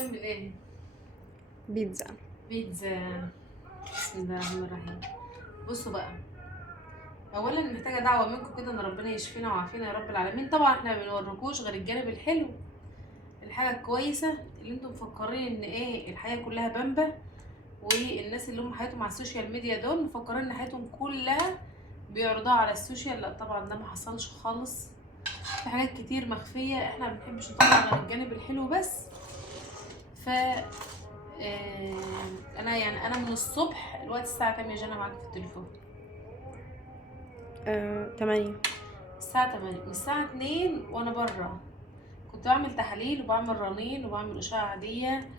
هنعمل ايه؟ بيتزا. بيتزا. بسم الله الرحمن الرحيم. بصوا بقى، اولا محتاجه دعوه منكم كده ان ربنا يشفينا ويعافينا يا رب العالمين. طبعا احنا ما بنوريكوش غير الجانب الحلو، الحاجه الكويسه اللي انتم مفكرين ان ايه الحياه كلها بامبا، والناس اللي هم حياتهم على السوشيال ميديا دول مفكرين ان حياتهم كلها بيعرضوها على السوشيال. لا طبعا ده ما حصلش خالص، في حاجات كتير مخفيه، احنا ما بنحبش نطلع غير الجانب الحلو بس. ف انا من الصبح الوقت الساعه كام يا جنى معاك في التليفون؟ 8. الساعه 8، من الساعه 2 وانا بره كنت بعمل تحاليل وبعمل رنين وبعمل اشعه عاديه،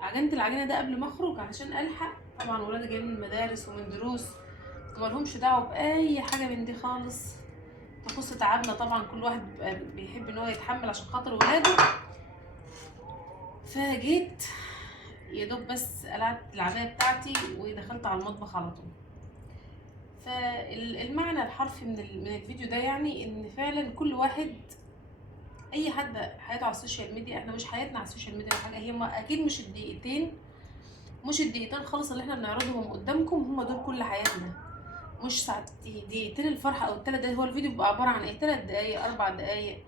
وعجنت العجينه ده قبل ما اخرج علشان الحق. طبعا ولادي جايين من المدارس ومن دروس ومالهمش دعوه باي حاجه من دي خالص تخص تعبنا. طبعا كل واحد بيحب ان هو يتحمل عشان خاطر ولاده. فجيت يا دوب بس قلعت العبايه بتاعتي ودخلت على المطبخ على طول. فالمعنى الحرفي من الفيديو ده يعني ان فعلا كل واحد، اي حد حياته على السوشيال ميديا، احنا مش حياتنا على السوشيال ميديا ولا حاجه، هي اكيد مش الدقيقتين خالص اللي احنا بنعرضهم قدامكم هم دول كل حياتنا. مش ساعة دقيقتين الفرحه او التلات دقايق، هو الفيديو بيبقى عباره عن ايه، 3 دقايق 4 دقايق،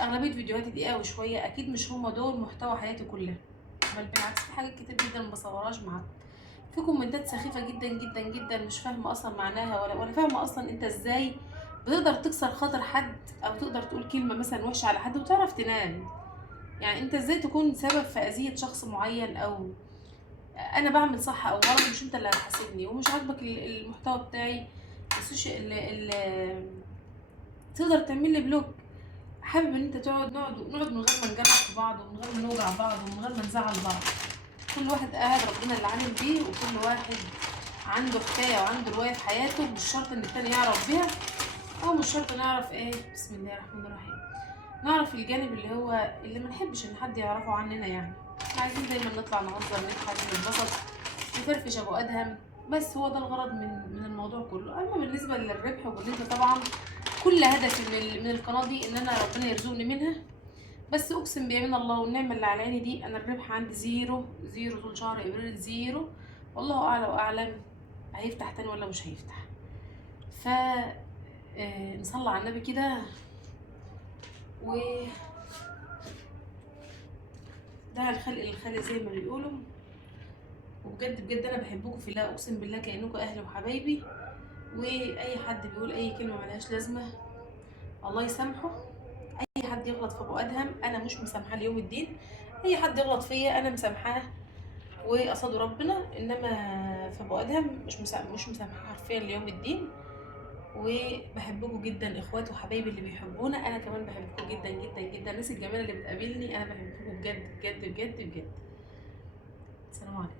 اغلبيه فيديوهاتي دقيقه وشويه، اكيد مش هم دول محتوى حياتي كلها، بل بالعكس في حاجات كتير جدا ما بصورهاش معاكم. في كومنتات سخيفه جدا جدا جدا مش فاهمه اصلا معناها ولا فاهمه اصلا انت ازاي بتقدر تكسر خاطر حد او تقدر تقول كلمه مثلا وحشه على حد وتعرف تنام. يعني انت ازاي تكون سبب في اذيه شخص معين، او انا بعمل صح او غلط مش انت اللي هتحاسبني، ومش عاجبك المحتوى بتاعي السوشيال تقدر تعمل لي بلوك. حابب ان انت نقعد من غير ما نجرح في بعض ومن غير ما نوجع بعض ومن غير ما نزعل بعض. كل واحد قاعد ربنا اللي عالم بيه، وكل واحد عنده حكايه وعنده روايه في حياته، مش شرط ان التاني يعرف بيها، او مش شرط نعرف ايه. بسم الله الرحمن الرحيم. نعرف الجانب اللي ما نحبش ان حد يعرفه عننا. يعني احنا عايزين دايما نطلع نهزر نضحك نتبسط نفرفش ابو ادهم، بس هو ده الغرض من الموضوع كله. اما بالنسبه للربح وبالنسبه طبعا كل هدفي من القناه دي ان انا ربنا يرزقني منها، بس اقسم بيمين الله والنعمه اللي على عيني دي انا الربح عندي زيرو زيرو طول شهر ابريل زيرو. والله اعلى واعلم هيفتح تاني ولا مش هيفتح. ف نصلي على النبي كده، و ده الخلق زي ما بيقولوا. وبجد بجد انا بحبكم في الله، اقسم بالله كانكم اهلي وحبايبي. واي حد بيقول اي كلمه ملهاش لازمه الله يسامحه. اي حد يغلط في ابو ادهم انا مش مسامحاه ليوم الدين، اي حد يغلط فيا انا مسامحاه وقصده ربنا، انما في ابو ادهم مش مسامحاه حرفيا ليوم الدين. وبحبكم جدا اخواتي وحبايبي اللي بيحبونا، انا كمان بحبكم جدا جدا جدا. الناس الجميله اللي بتقابلني انا بحبكم بجد بجد بجد بجد. سلام عليكم.